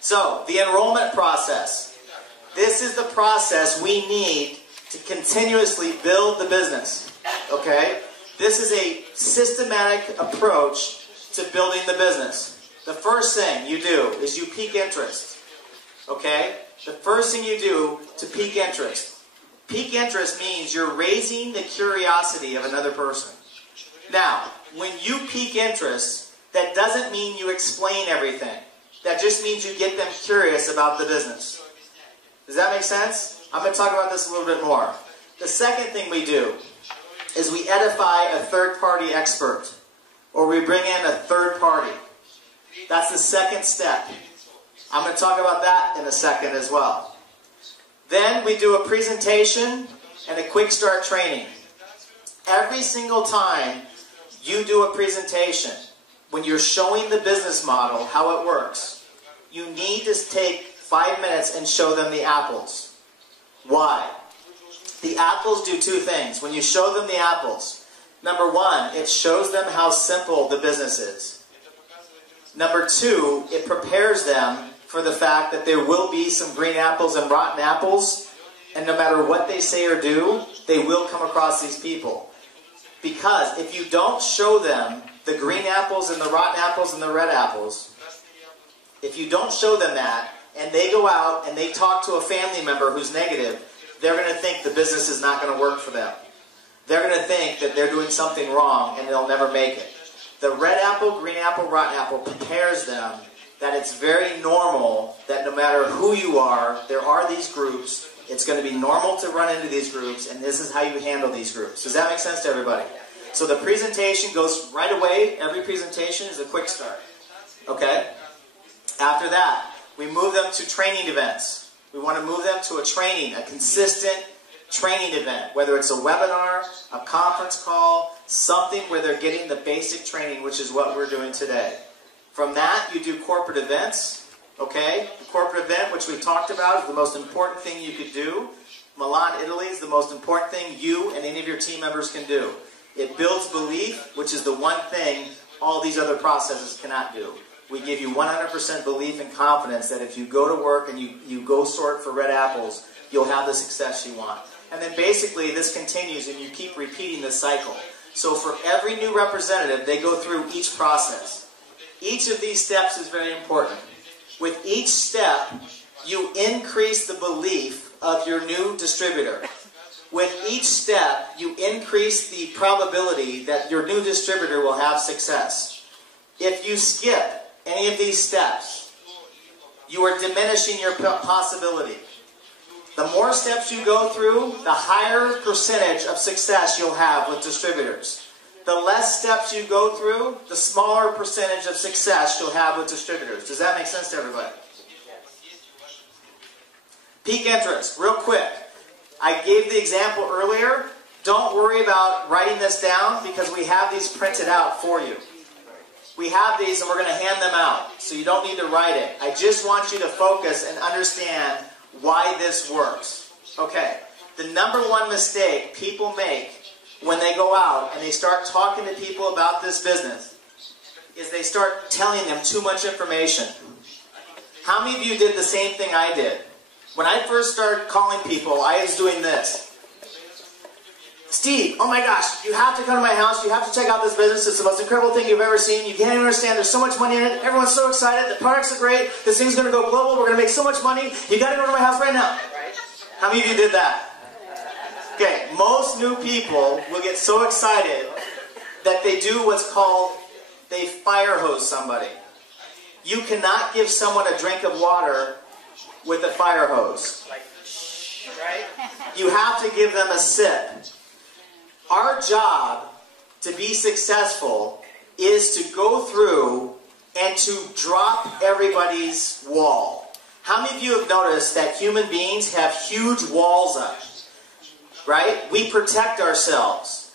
So, the enrollment process. This is the process we need to continuously build the business. Okay? This is a systematic approach to building the business. The first thing you do is you pique interest. Okay? The first thing you do to pique interest. Pique interest means you're raising the curiosity of another person. Now, when you pique interest, that doesn't mean you explain everything. That just means you get them curious about the business. Does that make sense? I'm going to talk about this a little bit more. The second thing we do is we edify a third-party expert, or we bring in a third party. That's the second step. I'm going to talk about that in a second as well. Then we do a presentation and a quick start training. Every single time you do a presentation, when you're showing the business model, how it works, you need to take 5 minutes and show them the apples. Why? The apples do two things. When you show them the apples, number one, it shows them how simple the business is. Number two, it prepares them for the fact that there will be some green apples and rotten apples, and no matter what they say or do, they will come across these people. Because if you don't show them the green apples and the rotten apples and the red apples, if you don't show them that, and they go out and they talk to a family member who's negative, they're going to think the business is not going to work for them. They're going to think that they're doing something wrong and they'll never make it. The red apple, green apple, rotten apple prepares them that it's very normal that no matter who you are, there are these groups. It's going to be normal to run into these groups, and this is how you handle these groups. Does that make sense to everybody? So the presentation goes right away. Every presentation is a quick start. Okay? After that, we move them to training events. We want to move them to a training, a consistent training event, whether it's a webinar, a conference call, something where they're getting the basic training, which is what we're doing today. From that, you do corporate events. Okay? The corporate event, which we talked about, is the most important thing you could do. Milan, Italy is the most important thing you and any of your team members can do. It builds belief, which is the one thing all these other processes cannot do. We give you 100% belief and confidence that if you go to work and you go sort for red apples, you'll have the success you want. And then basically this continues and you keep repeating this cycle. So for every new representative, they go through each process. Each of these steps is very important. With each step, you increase the belief of your new distributor. With each step, you increase the probability that your new distributor will have success. If you skip any of these steps, you are diminishing your possibility. The more steps you go through, the higher percentage of success you'll have with distributors. The less steps you go through, the smaller percentage of success you'll have with distributors. Does that make sense to everybody? Peak interest, real quick. I gave the example earlier. Don't worry about writing this down because we have these printed out for you. We have these and we're going to hand them out, so you don't need to write it. I just want you to focus and understand why this works. Okay, the number one mistake people make when they go out and they start talking to people about this business is they start telling them too much information. How many of you did the same thing I did? When I first started calling people, I was doing this. Steve, oh my gosh, you have to come to my house, you have to check out this business, it's the most incredible thing you've ever seen, you can't even understand, there's so much money in it, everyone's so excited, the products are great, this thing's going to go global, we're going to make so much money, you got to go to my house right now. How many of you did that? Okay, most new people will get so excited that they do what's called, they fire hose somebody. You cannot give someone a drink of water with a fire hose. Right? You have to give them a sip. Our job to be successful is to go through and to drop everybody's wall. How many of you have noticed that human beings have huge walls up? Right? We protect ourselves.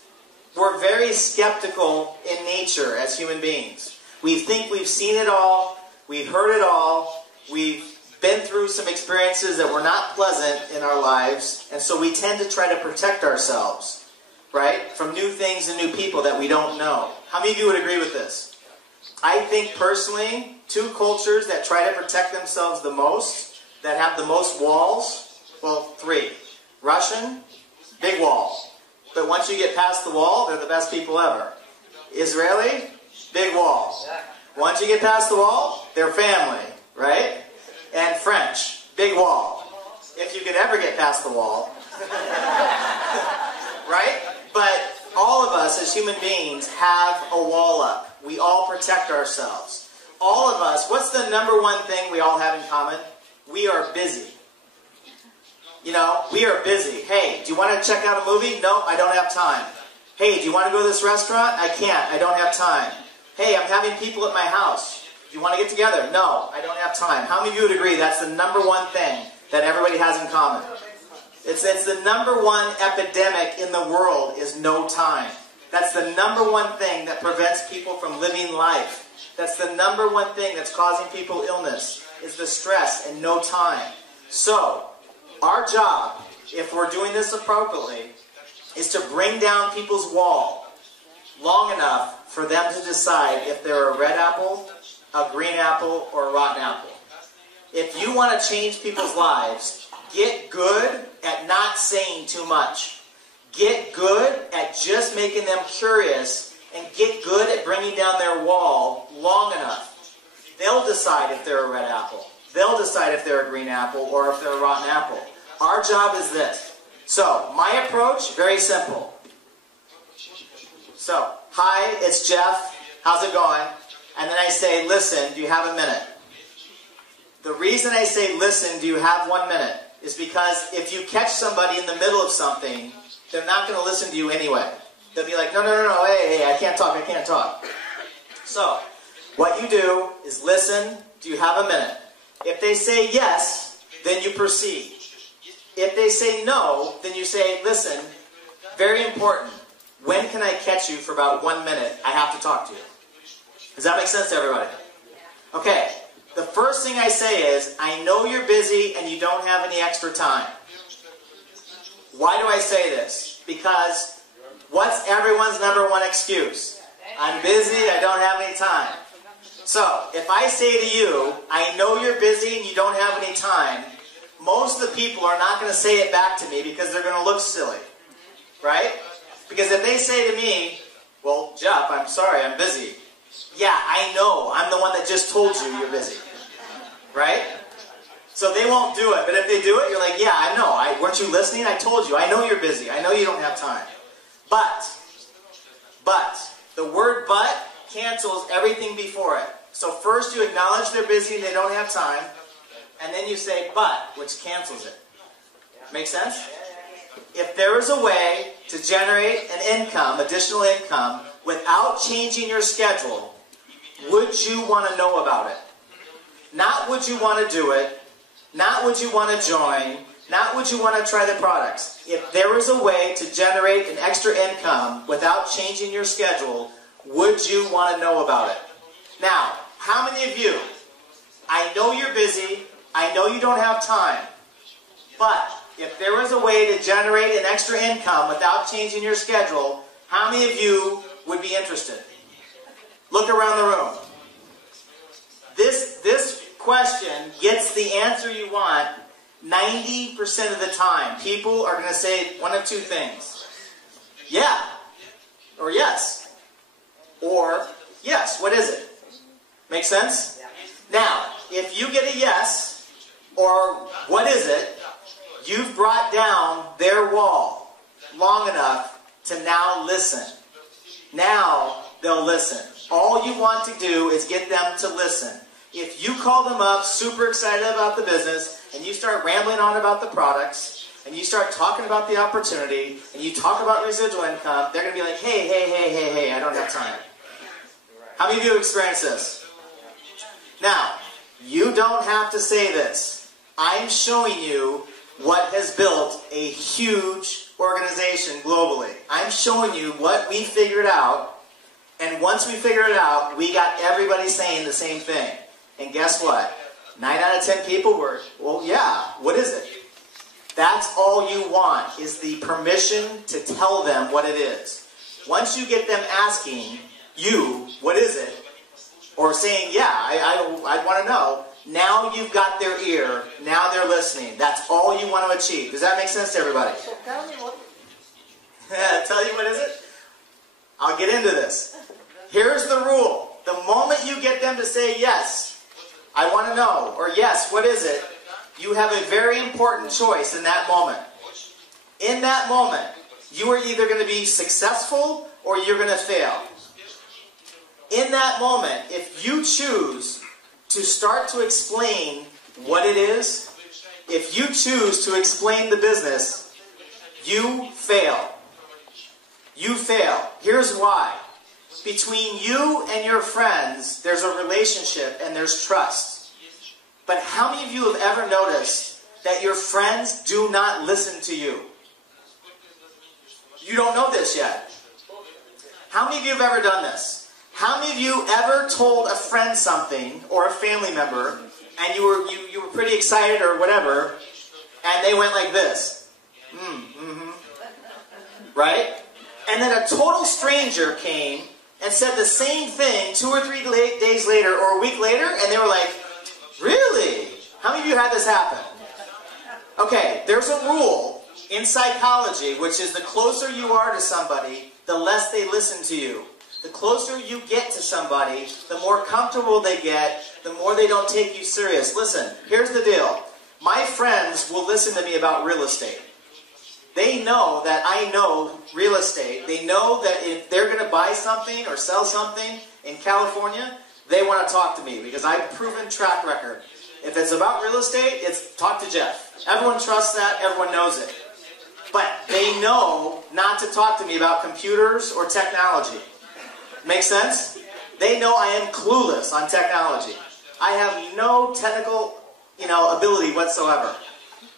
We're very skeptical in nature as human beings. We think we've seen it all, we've heard it all, we've been through some experiences that were not pleasant in our lives, and so we tend to try to protect ourselves, right, from new things and new people that we don't know. How many of you would agree with this? I think personally two cultures that try to protect themselves the most, that have the most walls? Well, three. Russian, big wall. But once you get past the wall, they're the best people ever. Israeli, big wall. Once you get past the wall, they're family, right? And French, big wall. If you could ever get past the wall. Right? But all of us as human beings have a wall up. We all protect ourselves. All of us, what's the number one thing we all have in common? We are busy. You know, we are busy. Hey, do you want to check out a movie? No, I don't have time. Hey, do you want to go to this restaurant? I can't. I don't have time. Hey, I'm having people at my house. Do you want to get together? No, I don't have time. How many of you would agree that's the number one thing that everybody has in common? It's the number one epidemic in the world is no time. That's the number one thing that prevents people from living life. That's the number one thing that's causing people illness, is the stress and no time. So, our job, if we're doing this appropriately, is to bring down people's wall long enough for them to decide if they're a red apple, a green apple, or a rotten apple. If you want to change people's lives, get good at not saying too much. Get good at just making them curious, and get good at bringing down their wall long enough. They'll decide if they're a red apple. They'll decide if they're a green apple or if they're a rotten apple. Our job is this. So, my approach, very simple. So, hi, it's Jeff. How's it going? And then I say, listen, do you have a minute? The reason I say, listen, do you have 1 minute, is because if you catch somebody in the middle of something, they're not going to listen to you anyway. They'll be like, no, hey, I can't talk. So, what you do is listen, do you have a minute? If they say yes, then you proceed. If they say no, then you say, listen, very important, when can I catch you for about 1 minute? I have to talk to you. Does that make sense to everybody? Okay, the first thing I say is, I know you're busy and you don't have any extra time. Why do I say this? Because what's everyone's number one excuse? I'm busy, I don't have any time. So, if I say to you, I know you're busy and you don't have any time, most of the people are not going to say it back to me because they're going to look silly. Right? Because if they say to me, well, Jeff, I'm sorry, I'm busy. Yeah, I know. I'm the one that just told you you're busy. Right? So they won't do it. But if they do it, you're like, yeah, I know. Weren't you listening? I told you. I know you're busy. I know you don't have time. But, the word but cancels everything before it. So first you acknowledge they're busy and they don't have time. And then you say but, which cancels it. Make sense? If there is a way to generate an income, additional income, without changing your schedule, would you want to know about it? Not would you want to do it, not would you want to join, not would you want to try the products. If there is a way to generate an extra income without changing your schedule, would you want to know about it? Now, how many of you, I know you're busy, I know you don't have time, but if there was a way to generate an extra income without changing your schedule, how many of you would be interested? Look around the room. This question gets the answer you want 90% of the time. People are going to say one of two things. Yeah, or yes. Or yes, what is it? Make sense? Now, if you get a yes, or what is it, you've brought down their wall long enough to now listen. Now they'll listen. All you want to do is get them to listen. If you call them up super excited about the business and you start rambling on about the products and you start talking about the opportunity and you talk about residual income, they're going to be like, hey, I don't have time. How many of you have experienced this? Now, you don't have to say this. I'm showing you what has built a huge organization globally. I'm showing you what we figured out, and once we figured it out, we got everybody saying the same thing. And guess what? 9 out of 10 people were, well, yeah, what is it? That's all you want, is the permission to tell them what it is. Once you get them asking you, what is it? Or saying, yeah, I'd want to know. Now you've got their ear. Now they're listening. That's all you want to achieve. Does that make sense to everybody? So tell me what. Tell you what is it? I'll get into this. Here's the rule. The moment you get them to say yes, I want to know, or yes, what is it? You have a very important choice in that moment. In that moment, you are either going to be successful or you're going to fail. In that moment, if you choose to start to explain what it is, if you choose to explain the business, you fail. You fail. Here's why. Between you and your friends, there's a relationship and there's trust. But how many of you have ever noticed that your friends do not listen to you? You don't know this yet. How many of you have ever done this? How many of you ever told a friend something or a family member and you were pretty excited or whatever and they went like this? Right? And then a total stranger came and said the same thing 2 or 3 days later or a week later, and they were like, really? How many of you had this happen? Okay, there's a rule in psychology, which is the closer you are to somebody, the less they listen to you. The closer you get to somebody, the more comfortable they get, the more they don't take you serious. Listen, here's the deal. My friends will listen to me about real estate. They know that I know real estate. They know that if they're going to buy something or sell something in California, they want to talk to me because I have a proven track record. If it's about real estate, it's talk to Jeff. Everyone trusts that. Everyone knows it. But they know not to talk to me about computers or technology. Make sense? They know I am clueless on technology. I have no technical, ability whatsoever.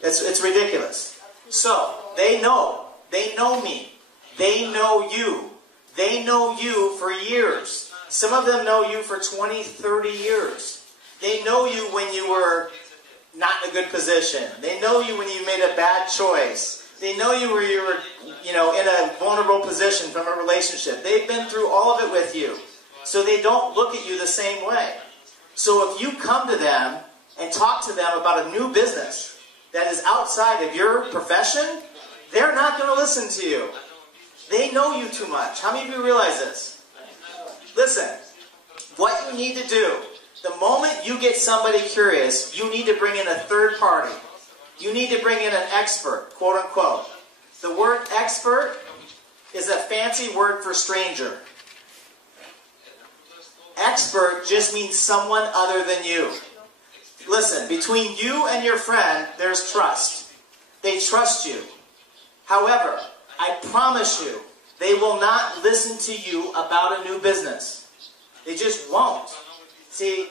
It's ridiculous. So, they know me. They know you. They know you for years. Some of them know you for 20, 30 years. They know you when you were not in a good position. They know you when you made a bad choice. They know you when you were, in a vulnerable position from a relationship. They've been through all of it with you. So they don't look at you the same way. So if you come to them and talk to them about a new business that is outside of your profession, they're not going to listen to you. They know you too much. How many of you realize this? Listen, what you need to do, the moment you get somebody curious, you need to bring in a third party. You need to bring in an expert, quote unquote. The word expert is a fancy word for stranger. Expert just means someone other than you. Listen, between you and your friend, there's trust. They trust you. However, I promise you, they will not listen to you about a new business. They just won't. See,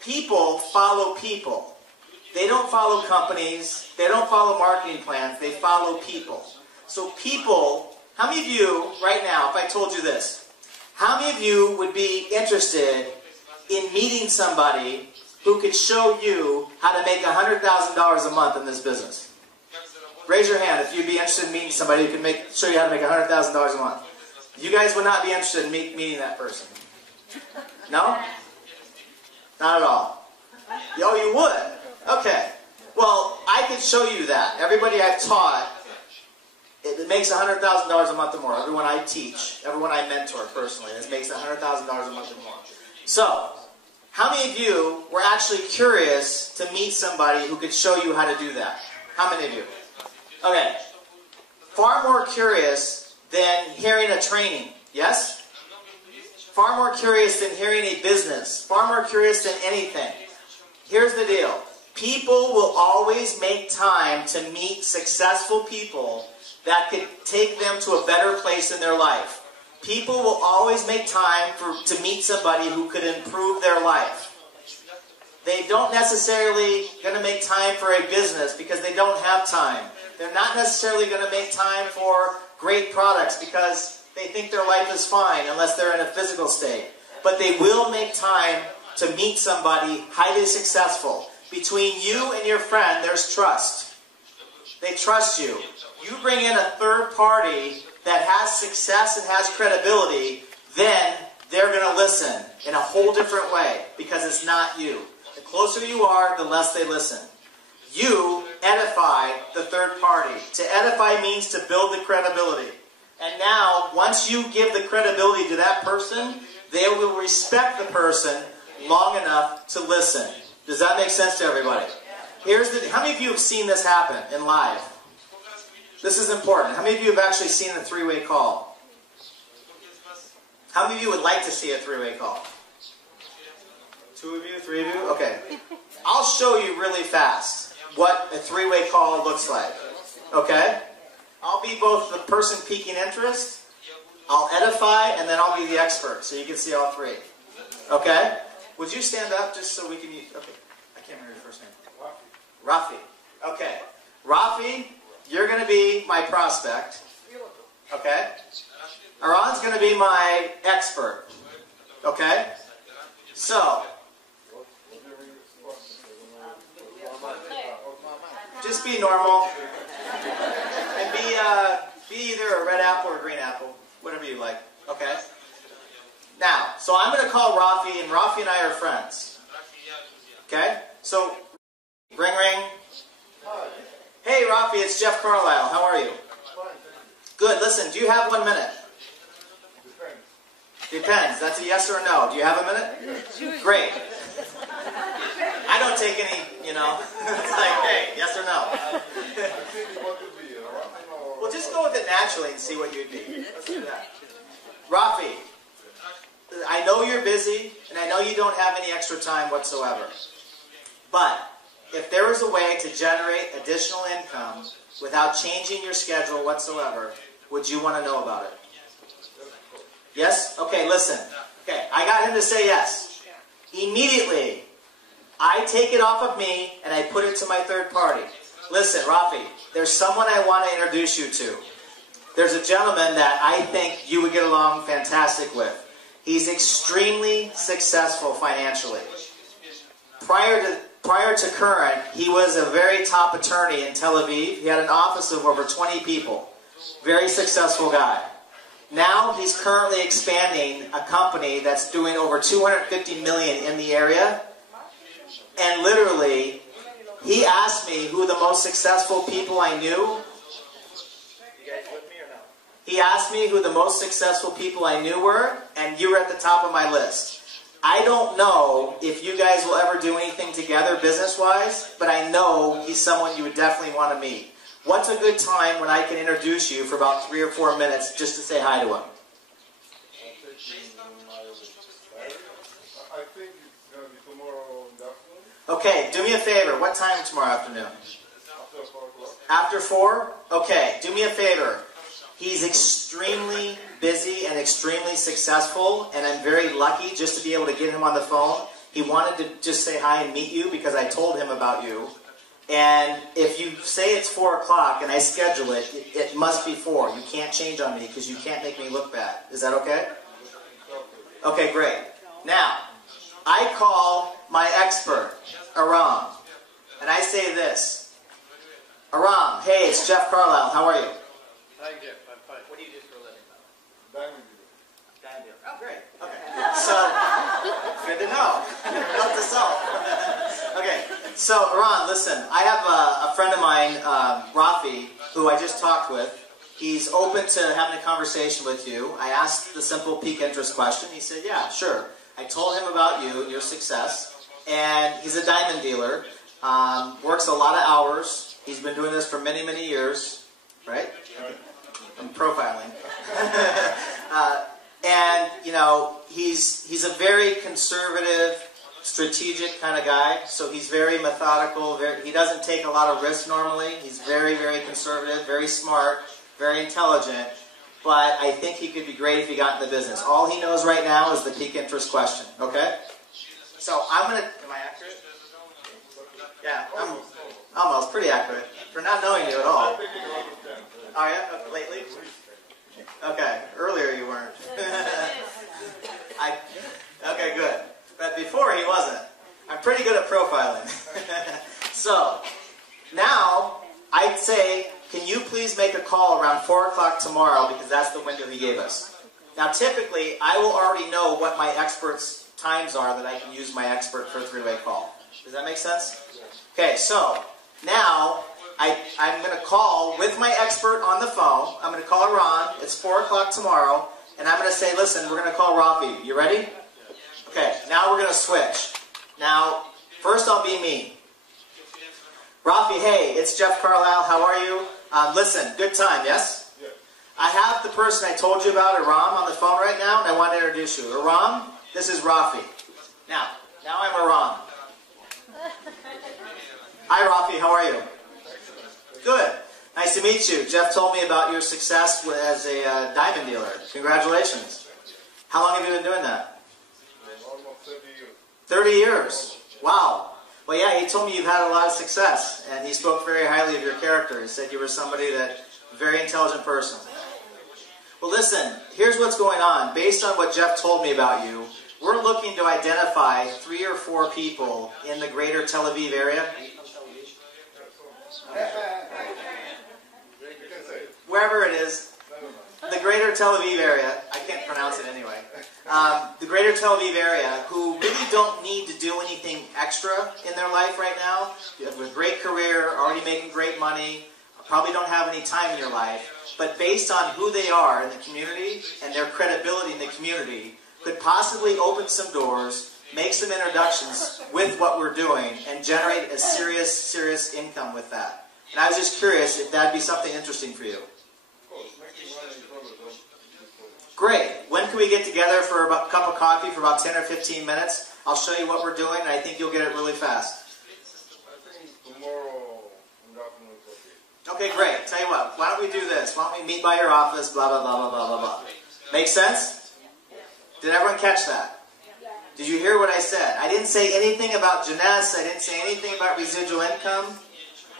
people follow people. They don't follow companies. They don't follow marketing plans. They follow people. So people, how many of you, right now, if I told you this, how many of you would be interested in meeting somebody who could show you how to make $100,000 a month in this business? Raise your hand if you'd be interested in meeting somebody who can show you how to make $100,000 a month. You guys would not be interested in meeting that person. No? Not at all. Oh, you would? Okay. Well, I could show you that. Everybody I've taught, it makes $100,000 a month or more. Everyone I teach, everyone I mentor personally, it makes $100,000 a month or more. So, how many of you were actually curious to meet somebody who could show you how to do that? How many of you? Okay. Far more curious than hearing a training. Yes? Far more curious than hearing a business. Far more curious than anything. Here's the deal. People will always make time to meet successful people that could take them to a better place in their life. People will always make time to meet somebody who could improve their life. They don't necessarily going to make time for a business because they don't have time. They're not necessarily going to make time for great products because they think their life is fine unless they're in a physical state. But they will make time to meet somebody highly successful. Between you and your friend, there's trust. They trust you. You bring in a third party that has success and has credibility, then they're going to listen in a whole different way because it's not you. The closer you are, the less they listen. You edify the third party. To edify means to build the credibility. And now, once you give the credibility to that person, they will respect the person long enough to listen. Does that make sense to everybody? How many of you have seen this happen in live? This is important. How many of you have actually seen a three-way call? How many of you would like to see a three-way call? 2 of you? 3 of you? Okay. I'll show you really fast what a three-way call looks like. Okay? I'll be both the person piquing interest, I'll edify, and then I'll be the expert, so you can see all three. Okay? Would you stand up just so we can use... Okay. I can't remember your first name. Rafi. Okay. Rafi, you're going to be my prospect. Okay? Aran's going to be my expert. Okay? So, just be normal. And be either a red apple or a green apple. Whatever you like. Okay? Now, so I'm going to call Rafi, and Rafi and I are friends. Okay? So, ring ring. Hey Rafi, it's Jeff Carlisle. How are you? Good. Listen, do you have 1 minute? Depends. That's a yes or a no. Do you have a minute? Great. I don't take any, it's like, hey, yes or no. Well, just go with it naturally and see what you'd be. Let's do that. Rafi, I know you're busy, and I know you don't have any extra time whatsoever. But if there was a way to generate additional income without changing your schedule whatsoever, would you want to know about it? Yes? Okay, listen. Okay, I got him to say yes. Immediately, I take it off of me and I put it to my third party. Listen, Rafi, there's someone I want to introduce you to. There's a gentleman that I think you would get along fantastic with. He's extremely successful financially. Prior to current, he was a very top attorney in Tel Aviv. He had an office of over 20 people. Very successful guy. Now he's currently expanding a company that's doing over $250 million in the area. And literally, he asked me who the most successful people I knew. You guys with me or no? He asked me who the most successful people I knew were, and you were at the top of my list. I don't know if you guys will ever do anything together business-wise, but I know he's someone you would definitely want to meet. What's a good time when I can introduce you for about 3 or 4 minutes just to say hi to him? I think it's going to be tomorrow in the afternoon. Okay, do me a favor. What time tomorrow afternoon? After 4 o'clock. After 4? Okay, do me a favor. He's extremely busy and extremely successful, and I'm very lucky just to be able to get him on the phone. He wanted to just say hi and meet you because I told him about you. And if you say it's 4 o'clock and I schedule it, it must be 4. You can't change on me because you can't make me look bad. Is that okay? Okay, great. Now, I call my expert, Aram, and I say this. Aram, hey, it's Jeff Carlisle. How are you? Hi, Jeff. I'm fine. What do you do for a living? Diamond dealer. Diamond dealer. Oh, great. Okay. So, good to know. Note to self. Okay. So, Aram, listen. I have a friend of mine, Rafi, who I just talked with. He's open to having a conversation with you. I asked the simple pique interest question. He said, yeah, sure. I told him about you, your success, and he's a diamond dealer. Works a lot of hours. He's been doing this for many, many years. Right? I'm profiling. And, he's a very conservative, strategic kind of guy. So he's very methodical. He doesn't take a lot of risks normally. He's very, very conservative, very smart, very intelligent. But I think he could be great if he got in the business. All he knows right now is the pique interest question. Okay? So I'm going to... Am I accurate? Yeah, I'm almost pretty accurate. For not knowing you at all. Are you? Lately? Okay. Earlier you weren't. Okay, good. But before he wasn't. I'm pretty good at profiling. So, now, I'd say, can you please make a call around 4 o'clock tomorrow because that's the window he gave us. Now, typically, I will already know what my expert's times are that I can use my expert for a three-way call. Does that make sense? Okay, so now I'm going to call with my expert on the phone. I'm going to call Ron. It's 4 o'clock tomorrow. And I'm going to say, listen, we're going to call Rafi. You ready? Okay, now we're going to switch. Now, first I'll be me. Rafi, hey, it's Jeff Carlisle. How are you? Listen, good time, yes? Yeah. I have the person I told you about, Aram, on the phone right now, and I want to introduce you. Aram, this is Rafi. Now I'm Aram. Hi, Rafi, how are you? Good. Nice to meet you. Jeff told me about your success as a diamond dealer. Congratulations. How long have you been doing that? Almost 30 years. 30 years. Wow. Well, yeah, he told me you've had a lot of success, and he spoke very highly of your character. He said you were somebody very intelligent person. Well, listen, here's what's going on. Based on what Jeff told me about you, we're looking to identify 3 or 4 people in the greater Tel Aviv area. Wherever it is, the greater Tel Aviv area, I can't pronounce it anyway, the greater Tel Aviv area who really don't need to do anything extra in their life right now. You have a great career, already making great money, probably don't have any time in your life, but based on who they are in the community and their credibility in the community, could possibly open some doors, make some introductions with what we're doing, and generate a serious income with that. And I was just curious if that'd be something interesting for you. Great. When can we get together for a cup of coffee for about 10 or 15 minutes? I'll show you what we're doing, and I think you'll get it really fast. I think tomorrow in the afternoon is okay. Okay, great. Tell you what, why don't we do this? Why don't we meet by your office, blah, blah, blah, blah, blah, blah, blah. Make sense? Did everyone catch that? Did you hear what I said? I didn't say anything about Jeunesse. I didn't say anything about residual income.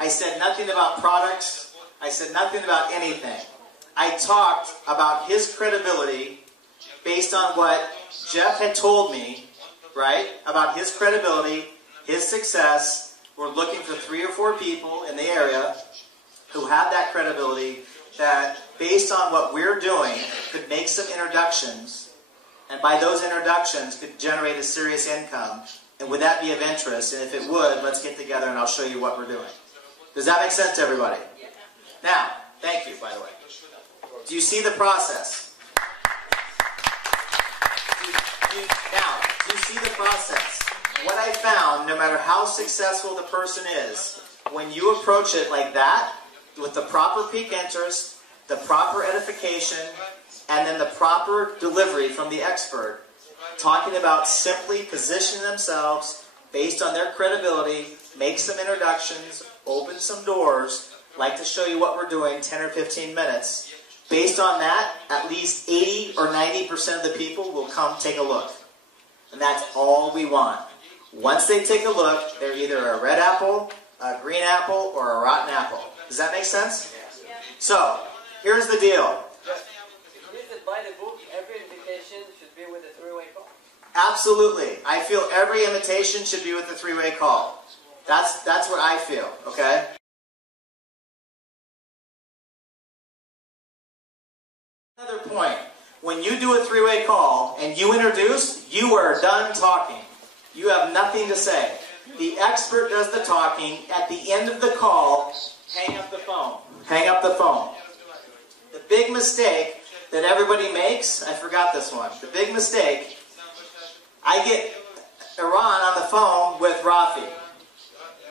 I said nothing about products. I said nothing about anything. I talked about his credibility based on what Jeff had told me, right? About his credibility, his success. We're looking for 3 or 4 people in the area who have that credibility that, based on what we're doing, could make some introductions. And by those introductions, could generate a serious income. And would that be of interest? And if it would, let's get together and I'll show you what we're doing. Does that make sense to everybody? Now, thank you, by the way. Do you see the process? Do you see the process? What I found, no matter how successful the person is, when you approach it like that, with the proper peak interest, the proper edification, and then the proper delivery from the expert, talking about simply positioning themselves based on their credibility, make some introductions, open some doors, like to show you what we're doing, 10 or 15 minutes. Based on that, at least 80 or 90% of the people will come take a look. And that's all we want. Once they take a look, they're either a red apple, a green apple, or a rotten apple. Does that make sense? Yeah. So, here's the deal. If you said by the book, every invitation should be with a 3-way call. Absolutely. I feel every invitation should be with a 3-way call. That's what I feel, okay? Another point. When you do a 3-way call and you introduce, you are done talking. You have nothing to say. The expert does the talking. At the end of the call, hang up the phone. Hang up the phone. The big mistake that everybody makes, I forgot this one. The big mistake, I get Iran on the phone with Rafi.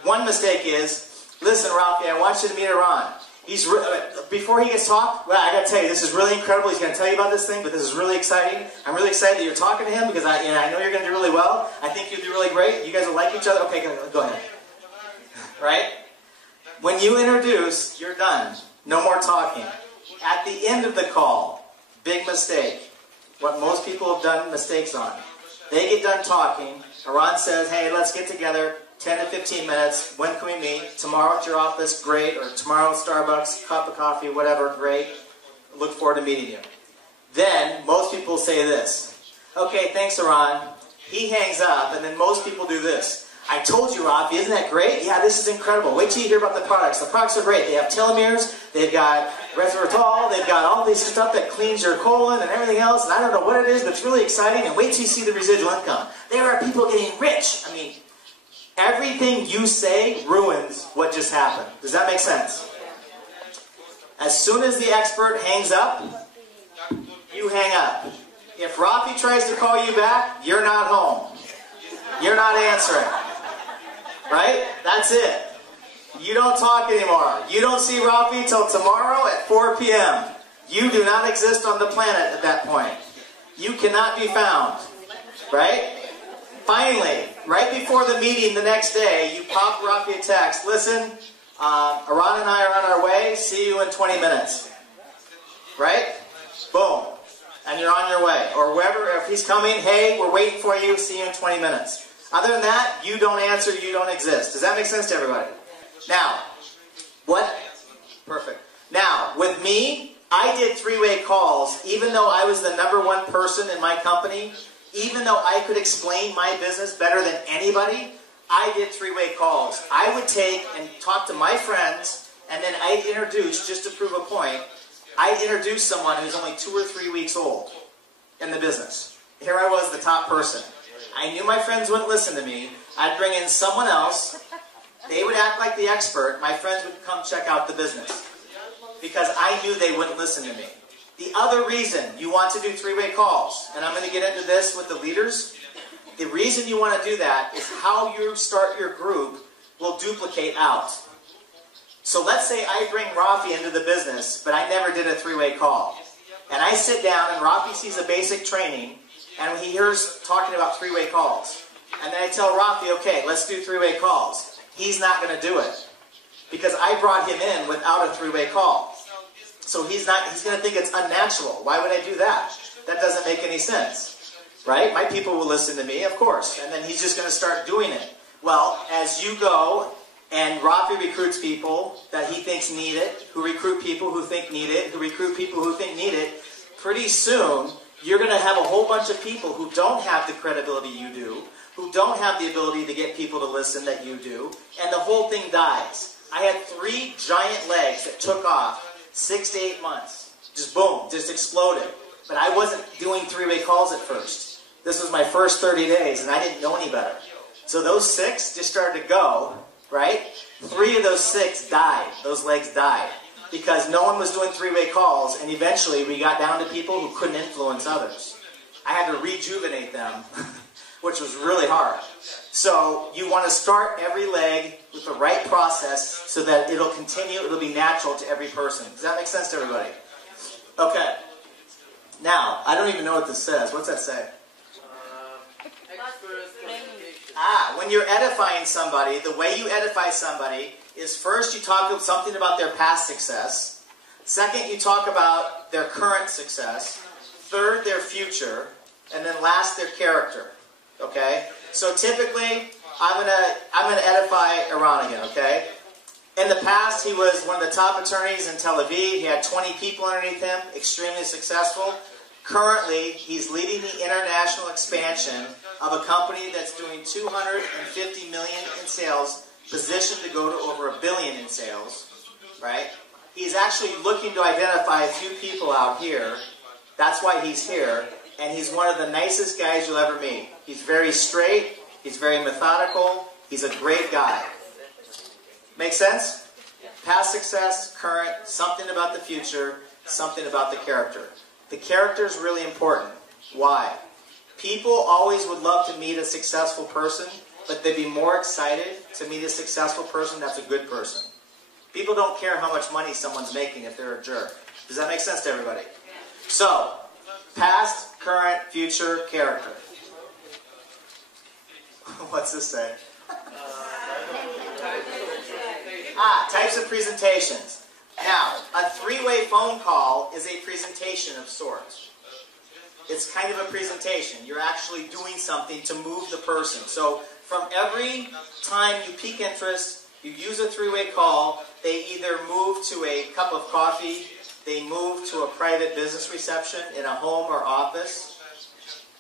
One mistake is, listen, Rafi, I want you to meet Iran. Before he gets talked, well, I got to tell you, this is really incredible. He's going to tell you about this thing, but this is really exciting. I'm really excited that you're talking to him because I know you're going to do really well. I think you'll do really great. You guys will like each other. Okay, go ahead. Right? When you introduce, you're done. No more talking. At the end of the call, big mistake. What most people have done mistakes on. They get done talking. Iran says, hey, let's get together. 10 to 15 minutes. When can we meet? Tomorrow at your office, great. Or tomorrow at Starbucks, cup of coffee, whatever, great. Look forward to meeting you. Then, most people say this. Okay, thanks, Iran. He hangs up, and then most people do this. I told you, Rafi, isn't that great? Yeah, this is incredible. Wait till you hear about the products. The products are great. They have telomeres, they've got resveratrol, they've got all this stuff that cleans your colon and everything else, and I don't know what it is, but it's really exciting, and wait till you see the residual income. There are people getting rich. I mean, everything you say ruins what just happened. Does that make sense? As soon as the expert hangs up, you hang up. If Rafi tries to call you back, you're not home. You're not answering. Right? That's it. You don't talk anymore. You don't see Rafi till tomorrow at 4 p.m. You do not exist on the planet at that point. You cannot be found. Right? Finally, right before the meeting the next day, you pop Rafi a text. Listen, Aran and I are on our way. See you in 20 minutes. Right? Boom. And you're on your way. Or wherever, if he's coming, hey, we're waiting for you. See you in 20 minutes. Other than that, you don't answer, you don't exist. Does that make sense to everybody? Now, what? Perfect. Now, with me, I did three-way calls, even though I was the #1 person in my company, even though I could explain my business better than anybody, I did three-way calls. I would take and talk to my friends, and then I'd introduce, just to prove a point, I'd introduce someone who's only 2 or 3 weeks old in the business. Here I was, the top person. I knew my friends wouldn't listen to me. I'd bring in someone else. They would act like the expert. My friends would come check out the business. Because I knew they wouldn't listen to me. The other reason you want to do three-way calls, and I'm going to get into this with the leaders, the reason you want to do that is how you start your group will duplicate out. So let's say I bring Rafi into the business, but I never did a three-way call. And I sit down and Rafi sees a basic training, and he hears talking about three-way calls. And then I tell Rafi, okay, let's do three-way calls. He's not going to do it. Because I brought him in without a three-way call. So he's going to think it's unnatural. Why would I do that? That doesn't make any sense. Right? My people will listen to me, of course. And then he's just going to start doing it. Well, as you go, and Rafi recruits people that he thinks need it, who recruit people who think need it, who recruit people who think need it, pretty soon, you're going to have a whole bunch of people who don't have the credibility you do, who don't have the ability to get people to listen that you do, and the whole thing dies. I had 3 giant legs that took off 6 to 8 months. Just boom, just exploded. But I wasn't doing three-way calls at first. This was my first 30 days, and I didn't know any better. So those 6 just started to go, right? 3 of those 6 died. Those legs died. Because no one was doing three-way calls, and eventually we got down to people who couldn't influence others. I had to rejuvenate them, which was really hard. So you want to start every leg with the right process so that it'll continue, it'll be natural to every person. Does that make sense to everybody? Okay. Now, I don't even know what this says. What's that say? When you're edifying somebody, the way you edify somebody is first you talk something about their past success. Second, you talk about their current success. Third, their future. And then last, their character. Okay? So typically, I'm gonna edify Iran again, okay? In the past, he was one of the top attorneys in Tel Aviv. He had 20 people underneath him, extremely successful. Currently, he's leading the international expansion of a company that's doing $250 million in sales, positioned to go to over $1 billion in sales, right? He's actually looking to identify a few people out here. That's why he's here. And he's one of the nicest guys you'll ever meet. He's very straight. He's very methodical. He's a great guy. Make sense? Past success, current, something about the future, something about the character. The character is really important. Why? People always would love to meet a successful person, but they'd be more excited to meet a successful person that's a good person. People don't care how much money someone's making if they're a jerk. Does that make sense to everybody? So, past, current, future, character. What's this say? Types of presentations. Now, a three-way phone call is a presentation of sorts. It's kind of a presentation. You're actually doing something to move the person. So, from every time you pique interest, you use a three-way call, they either move to a cup of coffee, they move to a private business reception in a home or office.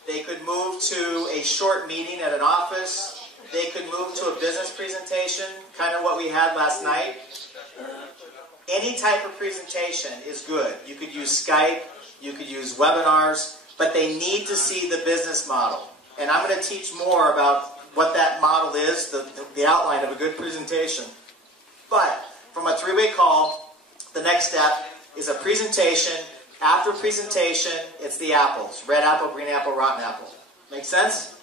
They could move to a short meeting at an office, they could move to a business presentation, kind of what we had last night. Any type of presentation is good. You could use Skype, you could use webinars, but they need to see the business model. And I'm going to teach more about what that model is, the outline of a good presentation. But from a three-way call, the next step is a presentation. After presentation, it's the apples. Red apple, green apple, rotten apple. Make sense?